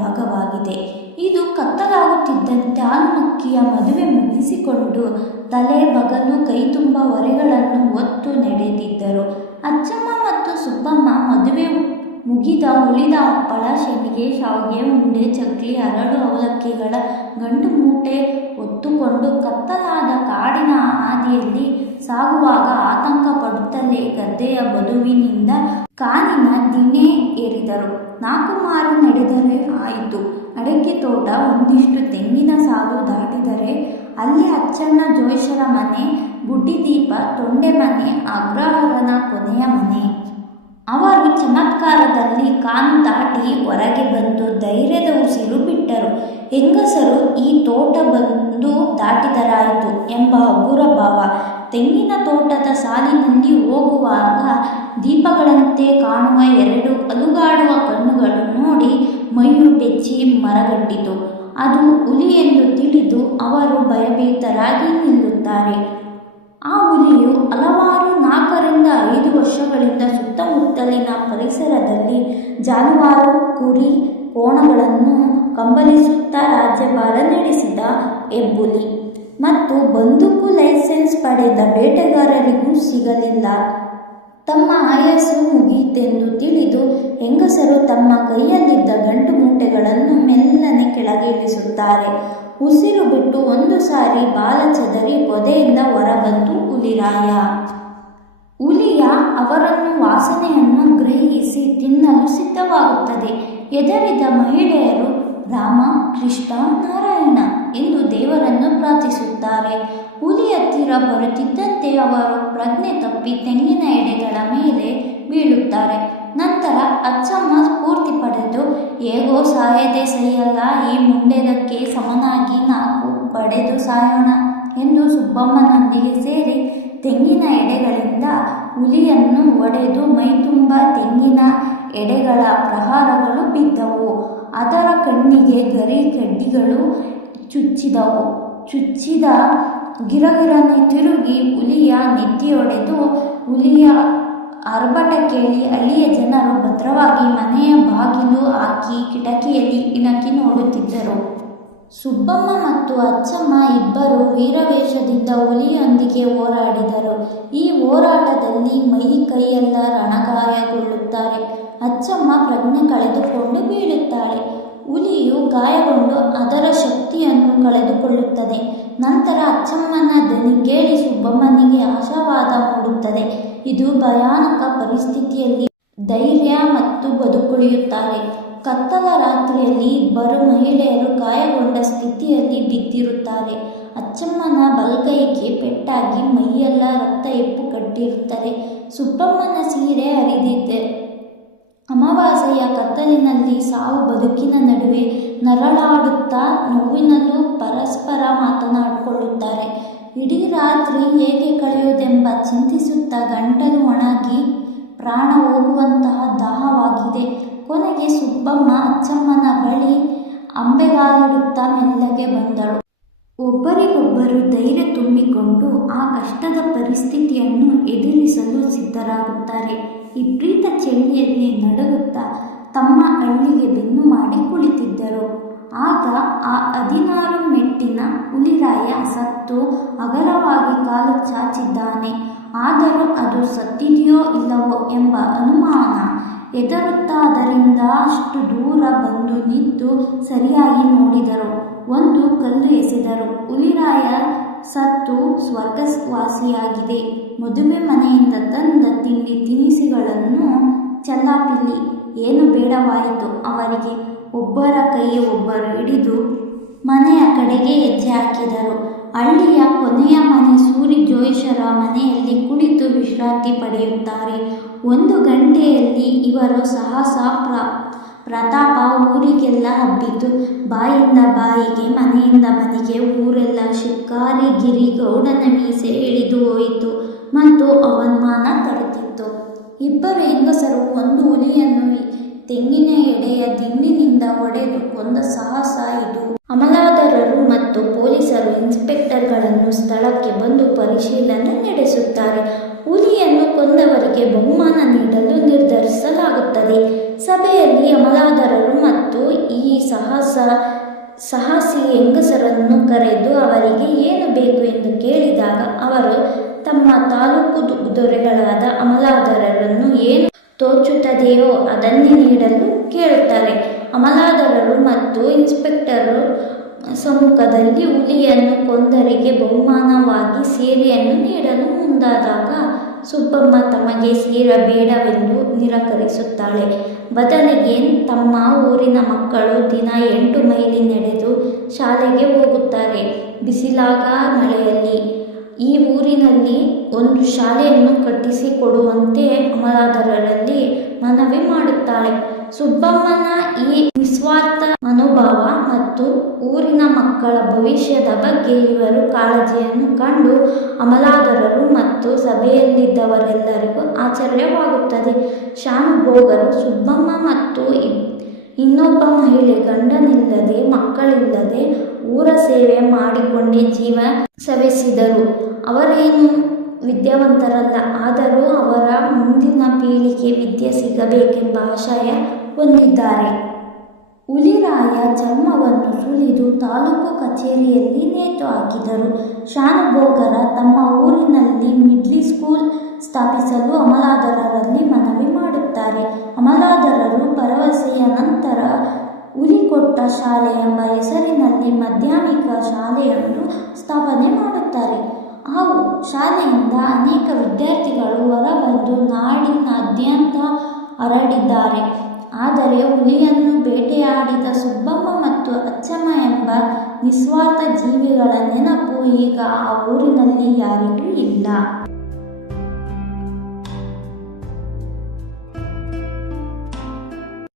ಭಾಗವಾಗಿದೆ ಇದು ಕತ್ತಲಾಗುತ್ತಿದ್ದಂತೆ ಆಲ್ಮಕ್ಕಿಯ ಮದುವೆ ಮುಗಿಸಿಕೊಂಡು ತಲೆ ಬಗಲು ಕೈ ತುಂಬ ಹೊರೆಗಳನ್ನು ಒತ್ತು ನಡೆದಿದ್ದರು ಅಚ್ಚಮ್ಮ ಮತ್ತು ಸುಬ್ಬಮ್ಮ ಮದುವೆ ಮುಗಿದ ಉಳಿದ ಹಪ್ಪಳ ಶೆಮಿಗೆ ಶಾವಿಗೆ ಮುಂಡೆ ಚಕ್ಲಿ ಅರಳು ಅವಲಕ್ಕಿಗಳ ಗಂಡು ಮೂಟೆ ಹೊತ್ತುಕೊಂಡು ಕತ್ತಲಾದ ಕಾಡಿನ ಹಾದಿಯಲ್ಲಿ ಸಾಗುವಾಗ ಆತಂಕ ಪಡುತ್ತಲೇ ಗದ್ದೆಯ ಬದುವಿನಿಂದ ಕಾನಿನ ದಿನೇ ಏರಿದರು ನಾಲ್ಕು ಮಾರು ನಡೆದರೆ ಆಯಿತು ಅಡಕೆ ತೋಟ ಒಂದಿಷ್ಟು ತೆಂಗಿನ ಸಾಲು ದಾಟಿದರೆ ಅಲ್ಲಿ ಅಚ್ಚಣ್ಣ ಜೋಯಿಸರ ಮನೆ ಬುಡ್ಡಿದೀಪ ತೊಂಡೆ ಮನೆ ಅಗ್ರಹಾರನ ಕೊನೆಯ ಮನೆ ಅವರು ಚಮತ್ಕಾರದಲ್ಲಿ ಕಾನು ದಾಟಿ ಹೊರಗೆ ಬಂದು ಧೈರ್ಯದ ಉಸಿರು ಬಿಟ್ಟರು ಹೆಂಗಸರು ಈ ತೋಟ ಬಂದು ಒಂದು ದಾಟಿದರಾಯಿತು ಎಂಬ ಹಗುರ ಭಾವ ತೆಂಗಿನ ತೋಟದ ಸಾಲಿನಲ್ಲಿ ಹೋಗುವಾಗ ದೀಪಗಳಂತೆ ಕಾಣುವ ಎರಡು ಅಲುಗಾಡುವ ಕಣ್ಣುಗಳು ನೋಡಿ ಮೈಯು ಬೆಚ್ಚಿ ಮರಗಟ್ಟಿತು ಅದು ಹುಲಿ ಎಂದು ತಿಳಿದು ಅವರು ಭಯಭೀತರಾಗಿ ನಿಲ್ಲುತ್ತಾರೆ ಆ ಹುಲಿಯು ಹಲವಾರು ನಾಲ್ಕರಿಂದ ಐದು ವರ್ಷಗಳಿಂದ ಸುತ್ತಮುತ್ತಲಿನ ಪರಿಸರದಲ್ಲಿ ಜಾನುವಾರು ಕುರಿ ಕೋಣಗಳನ್ನು ಕಂಬಲಿಸುತ್ತಾ ರಾಜ್ಯಭಾರ ನಡೆಸಿದ ಎಬ್ಬುಲಿ ಮತ್ತು ಬಂದೂಕು ಲೈಸೆನ್ಸ್ ಪಡೆದ ಬೇಟೆಗಾರರಿಗೂ ಸಿಗಲಿಲ್ಲ ತಮ್ಮ ಆಯಸ್ಸು ಮುಗಿಯಿತೆಂದು ತಿಳಿದು ಹೆಂಗಸರು ತಮ್ಮ ಕೈಯಲ್ಲಿದ್ದ ಗಂಟು ಮೂಟೆಗಳನ್ನು ಮೆಲ್ಲನೆ ಕೆಳಗೆ ಇಳಿಸುತ್ತಾರೆ ಉಸಿರು ಬಿಟ್ಟು ಒಂದು ಸಾರಿ ಬಾಲ ಚದರಿ ಪೊದೆಯಿಂದ ಹೊರಬಂತು ಹುಲಿರಾಯ ಹುಲಿಯ ಅವರನ್ನು ವಾಸನೆಯನ್ನು ಗ್ರಹಿಸಿ ತಿನ್ನಲು ಸಿದ್ಧವಾಗುತ್ತದೆ ಎದರಿದ ಮಹಿಳೆಯರು ರಾಮ ಕೃಷ್ಣ ನಾರಾಯಣ ಎಂದು ದೇವರನ್ನು ಪ್ರಾರ್ಥಿಸುತ್ತಾರೆ ಹುಲಿ ಹತ್ತಿರ ಬರುತ್ತಿದ್ದಂತೆ ಅವರು ಪ್ರಜ್ಞೆ ತಪ್ಪಿ ತೆಂಗಿನ ಎಡೆಗಳ ಮೇಲೆ ಬೀಳುತ್ತಾರೆ ನಂತರ ಅಚ್ಚಮ್ಮ ಸ್ಫೂರ್ತಿ ಪಡೆದು ಹೇಗೋ ಸಾಯದೆ ಸರಿಯಲ್ಲ ಈ ಮುಂಡೆದಕ್ಕೆ ಸಮನಾಗಿ ನಾಲ್ಕು ಪಡೆದು ಸಾಯೋಣ ಎಂದು ಸುಬ್ಬಮ್ಮನೊಂದಿಗೆ ಸೇರಿ ತೆಂಗಿನ ಎಡೆಗಳಿಂದ ಹುಲಿಯನ್ನು ಒಡೆದು ಮೈತುಂಬ ತೆಂಗಿನ ಎಡೆಗಳ ಪ್ರಹಾರಗಳು ಬಿದ್ದವು ಅದರ ಕಣ್ಣಿಗೆ ಗರಿ ಕಡ್ಡಿಗಳು ಚುಚ್ಚಿದವು ಚುಚ್ಚಿದ ಗಿರಗಿರನೆ ತಿರುಗಿ ಹುಲಿಯ ನೆತ್ತಿಯೊಡೆದು ಹುಲಿಯ ಅರ್ಭಟ ಕೇಳಿ ಅಲ್ಲಿಯ ಜನರು ಭದ್ರವಾಗಿ ಮನೆಯ ಬಾಗಿಲು ಹಾಕಿ ಕಿಟಕಿಯಲ್ಲಿ ಇಣಕಿ ನೋಡುತ್ತಿದ್ದರು ಸುಬ್ಬಮ್ಮ ಮತ್ತು ಅಚ್ಚಮ್ಮ ಇಬ್ಬರು ವೀರವೇಷದಿಂದ ಹುಲಿಯೊಂದಿಗೆ ಹೋರಾಡಿದರು ಈ ಹೋರಾಟದಲ್ಲಿ ಮೈ ಕೈಯೆಲ್ಲ ರಣಗಾಯಗೊಳ್ಳುತ್ತಾರೆ ಅಚ್ಚಮ್ಮ ಪ್ರಜ್ಞೆ ಕಳೆದುಕೊಂಡು ಬೀಳುತ್ತಾಳೆ ಗಾಯಗೊಂಡು ಅದರ ಶಕ್ತಿಯನ್ನು ಕಳೆದುಕೊಳ್ಳುತ್ತದೆ ನಂತರ ಅಚ್ಚಮ್ಮನ ದನಿ ಕೇಳಿ ಸುಬ್ಬಮ್ಮನಿಗೆ ಆಶಾವಾದ ಮೂಡುತ್ತದೆ ಇದು ಭಯಾನಕ ಪರಿಸ್ಥಿತಿಯಲ್ಲಿ ಧೈರ್ಯ ಮತ್ತು ಬದುಕುಳಿಯುತ್ತಾರೆ ಕತ್ತಲ ರಾತ್ರಿಯಲ್ಲಿ ಇಬ್ಬರು ಮಹಿಳೆಯರು ಗಾಯಗೊಂಡ ಸ್ಥಿತಿಯಲ್ಲಿ ಬಿದ್ದಿರುತ್ತಾರೆ ಅಚ್ಚಮ್ಮನ ಬಲ್ಗೈಗೆ ಪೆಟ್ಟಾಗಿ ಮೈಯೆಲ್ಲ ರಕ್ತ ಎಪ್ಪು ಕಟ್ಟಿರುತ್ತದೆ ಸುಬ್ಬಮ್ಮನ ಸೀರೆ ಹರಿದಿದೆ ಆಸೆಯ ಕತ್ತಲಿನಲ್ಲಿ ಸಾವು ಬದುಕಿನ ನಡುವೆ ನರಳಾಡುತ್ತಾ ನೋವಿನಲ್ಲೂ ಪರಸ್ಪರ ಮಾತನಾಡಿಕೊಳ್ಳುತ್ತಾರೆ ಇಡೀ ರಾತ್ರಿ ಹೇಗೆ ಕಳೆಯುವುದೆಂಬ ಚಿಂತಿಸುತ್ತಾ ಗಂಟಲು ಒಣಗಿ ಪ್ರಾಣ ಹೋಗುವಂತಹ ದಾಹವಾಗಿದೆ ಕೊನೆಗೆ ಸುಬ್ಬಮ್ಮ ಅಚ್ಚಮ್ಮನ ಬಳಿ ಅಂಬೆಗಾಲಿಡುತ್ತಾ ಮೆಲ್ಲಗೆ ಬಂದಳು ಒಬ್ಬರಿಗೊಬ್ಬರು ಧೈರ್ಯ ತುಂಬಿಕೊಂಡು ಆ ಕಷ್ಟದ ಪರಿಸ್ಥಿತಿಯನ್ನು ಎದುರಿಸಲು ಸಿದ್ಧರಾಗುತ್ತಾರೆ ಈ ಚಳಿಯಲ್ಲಿ ನಡುವ ಹೇಳುತ್ತಾ ತಮ್ಮ ಹಳ್ಳಿಗೆ ಬೆನ್ನು ಮಾಡಿ ಕುಳಿತಿದ್ದರು ಆಗ ಆ ಹದಿನಾರು ಮೆಟ್ಟಿನ ಹುಲಿರಾಯ ಸತ್ತು ಅಗಲವಾಗಿ ಕಾಲು ಚಾಚಿದ್ದಾನೆ ಆದರೂ ಅದು ಸತ್ತಿದೆಯೋ ಇಲ್ಲವೋ ಎಂಬ ಅನುಮಾನ ಎದರುತ್ತಾದರಿಂದ ಅಷ್ಟು ದೂರ ಬಂದು ನಿಂತು ಸರಿಯಾಗಿ ನೋಡಿದರು ಒಂದು ಕಲ್ಲು ಎಸೆದರು ಹುಲಿರಾಯ ಸತ್ತು ಸ್ವರ್ಗವಾಸಿಯಾಗಿದೆ ಮದುವೆ ಮನೆಯಿಂದ ತಂದ ತಿಂಡಿ ತಿನಿಸುಗಳನ್ನು ಚೆಲ್ಲಾಪಿಲ್ಲಿ ಏನು ಬೇಡವಾಯಿತು ಅವರಿಗೆ ಒಬ್ಬರ ಕೈ ಒಬ್ಬರು ಹಿಡಿದು ಮನೆಯ ಕಡೆಗೆ ಹೆಜ್ಜೆ ಹಾಕಿದರು ಹಳ್ಳಿಯ ಕೊನೆಯ ಮನೆ ಸೂರಿ ಜೋಯಿಷರ ಮನೆಯಲ್ಲಿ ಕುಳಿತು ವಿಶ್ರಾಂತಿ ಪಡೆಯುತ್ತಾರೆ ಒಂದು ಗಂಟೆಯಲ್ಲಿ ಇವರು ಸಾಹಸ ಪ್ರ ಪ್ರತಾಪ ಊರಿಗೆಲ್ಲ ಹಬ್ಬಿತು ಬಾಯಿಂದ ಬಾಯಿಗೆ ಮನೆಯಿಂದ ಮನೆಗೆ ಊರೆಲ್ಲ ಗಿರಿ ಗೌಡನ ಮೀಸೆ ಇಳಿದು ಹೋಯಿತು ಮತ್ತು ಅವಮಾನ ತರುತ್ತಿತ್ತು ಇಬ್ಬರು ಹೆಂಗಸರು ಒಂದು ಹುಲಿಯನ್ನು ತೆಂಗಿನ ಎಡೆಯ ದಿಂಡಿನಿಂದ ಒಡೆದು ಕೊಂದ ಸಾಹಸ ಇದು ಅಮಲಾದರರು ಮತ್ತು ಪೊಲೀಸರು ಇನ್ಸ್ಪೆಕ್ಟರ್ಗಳನ್ನು ಸ್ಥಳಕ್ಕೆ ಬಂದು ಪರಿಶೀಲನೆ ನಡೆಸುತ್ತಾರೆ ಹುಲಿಯನ್ನು ಕೊಂದವರಿಗೆ ಬಹುಮಾನ ನೀಡಲು ನಿರ್ಧರಿಸಲಾಗುತ್ತದೆ ಸಭೆಯಲ್ಲಿ ಅಮಲಾದರರು ಮತ್ತು ಈ ಸಾಹಸ ಸಾಹಸಿ ಹೆಂಗಸರನ್ನು ಕರೆದು ಅವರಿಗೆ ಏನು ಬೇಕು ಎಂದು ಕೇಳಿದಾಗ ಅವರು ತಮ್ಮ ತಾಲೂಕು ದೊರೆಗಳಾದ ಅಮಲಾದಾರರನ್ನು ಏನು ತೋಚುತ್ತದೆಯೋ ಅದನ್ನೇ ನೀಡಲು ಕೇಳುತ್ತಾರೆ ಅಮಲಾದಾರರು ಮತ್ತು ಇನ್ಸ್ಪೆಕ್ಟರು ಸಮ್ಮುಖದಲ್ಲಿ ಹುಲಿಯನ್ನು ಕೊಂದರಿಗೆ ಬಹುಮಾನವಾಗಿ ಸೀರೆಯನ್ನು ನೀಡಲು ಮುಂದಾದಾಗ ಸುಬ್ಬಮ್ಮ ತಮಗೆ ಸೀರೆ ಬೇಡವೆಂದು ನಿರಾಕರಿಸುತ್ತಾಳೆ ಬದಲಿಗೆ ತಮ್ಮ ಊರಿನ ಮಕ್ಕಳು ದಿನ ಎಂಟು ಮೈಲಿ ನಡೆದು ಶಾಲೆಗೆ ಹೋಗುತ್ತಾರೆ ಬಿಸಿಲಾಗ ಮಳೆಯಲ್ಲಿ ಈ ಊರಿನಲ್ಲಿ ಒಂದು ಶಾಲೆಯನ್ನು ಕಟ್ಟಿಸಿಕೊಡುವಂತೆ ಅಮಲಾದರಲ್ಲಿ ಮನವಿ ಮಾಡುತ್ತಾಳೆ ಸುಬ್ಬಮ್ಮನ ಈ ನಿಸ್ವಾರ್ಥ ಮನೋಭಾವ ಮತ್ತು ಊರಿನ ಮಕ್ಕಳ ಭವಿಷ್ಯದ ಬಗ್ಗೆ ಇವರು ಕಾಳಜಿಯನ್ನು ಕಂಡು ಅಮಲಾದರರು ಮತ್ತು ಸಭೆಯಲ್ಲಿದ್ದವರೆಲ್ಲರಿಗೂ ಆಶ್ಚರ್ಯವಾಗುತ್ತದೆ ಭೋಗರು ಸುಬ್ಬಮ್ಮ ಮತ್ತು ಇನ್ನೊಬ್ಬ ಮಹಿಳೆ ಗಂಡನಿಲ್ಲದೆ ಮಕ್ಕಳಿಲ್ಲದೆ ಊರ ಸೇವೆ ಮಾಡಿಕೊಂಡೇ ಜೀವ ಸವೆಸಿದರು ಅವರೇನು ವಿದ್ಯಾವಂತರಲ್ಲ ಆದರೂ ಅವರ ಮುಂದಿನ ಪೀಳಿಗೆ ವಿದ್ಯೆ ಸಿಗಬೇಕೆಂಬ ಆಶಯ ಹೊಂದಿದ್ದಾರೆ ಹುಲಿರಾಯ ಚರ್ಮವನ್ನು ಸುಲಿದು ತಾಲೂಕು ಕಚೇರಿಯಲ್ಲಿ ನೇತು ಹಾಕಿದರು ಶಾನುಭೋಗರ ತಮ್ಮ ಊರಿನಲ್ಲಿ ಮಿಡ್ಲಿ ಸ್ಕೂಲ್ ಸ್ಥಾಪಿಸಲು ಅಮಲಾದರರಲ್ಲಿ ಮನವಿ ಮಾಡುತ್ತಾರೆ ಅಮಲಾದರರು ಭರವಸೆಯ ನಂತರ ಹುಲಿಕೊಟ್ಟ ಶಾಲೆ ಎಂಬ ಹೆಸರಿನಲ್ಲಿ ಮಾಧ್ಯಮಿಕ ಶಾಲೆಯನ್ನು ಸ್ಥಾಪನೆ ಮಾಡುತ್ತಾರೆ ನಾವು ಶಾಲೆಯಿಂದ ಅನೇಕ ವಿದ್ಯಾರ್ಥಿಗಳು ಹೊರಬಂದು ನಾಡಿನಾದ್ಯಂತ ಹರಡಿದ್ದಾರೆ ಆದರೆ ಹುಲಿಯನ್ನು ಬೇಟೆಯಾಡಿದ ಸುಬ್ಬಮ್ಮ ಮತ್ತು ಅಚ್ಚಮ್ಮ ಎಂಬ ನಿಸ್ವಾರ್ಥ ಜೀವಿಗಳ ನೆನಪು ಈಗ ಆ ಊರಿನಲ್ಲಿ ಯಾರಿಗೂ ಇಲ್ಲ